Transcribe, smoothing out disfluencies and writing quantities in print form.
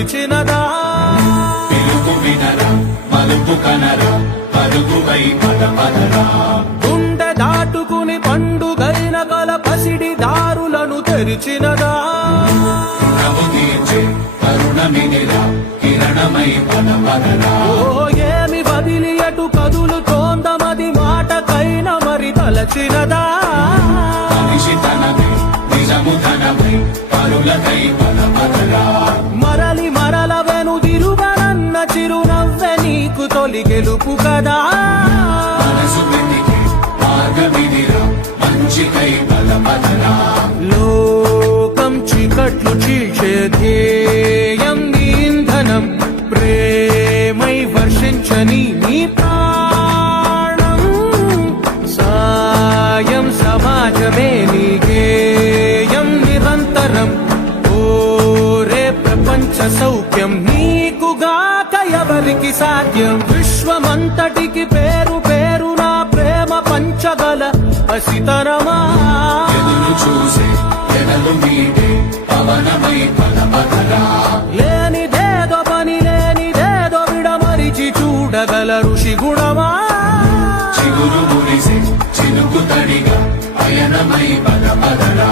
పిలిచినదా పిలుపు వినరా మలుపు కనరా పలుకువై పద పదరా గుండె దాటుకుని పండుగైన గల పసిడి దారులను తెరిచినదా రుణము తీర్చే కరుణమినిరా కిరణమై పద పదరా ఓ ఏమి వదిలి అటు కదులుతోందమది మాటకైన మరి తలచినదా మనిషి తనవై నిజము తనవై పరులకై పద పదరా మరలి మరల వెనుదిరుగనన్న చిరునవ్వె నీకు తొలి గెలుపు కదా మనసు వెతికే మార్గమినిరా మంచికై పద పదరా లోకం చీకట్లు చీల్చే ధ్యేయం నీ ఇంధనం ప్రేమై వర్షించని నీ ప్రాణం సాయం సమాజమే నీ గేయం నిరంతరం ఓరే ప్రపంచ సౌఖ్యం నీకుగాక ఎవరికి సాధ్యం విశ్వమంతటికి పేరు పేరు నా ప్రేమ పంచగల అసితరమా ఎదురు చూసే ఎదలు మీదే పవనమై పద పదరా లేనిదేదో పని లేనిదేదో విడమరిచి చూడగల ఋషి గుణమా చిగురు మురిసే చినుకు తడిగా అయనమై పద పదరా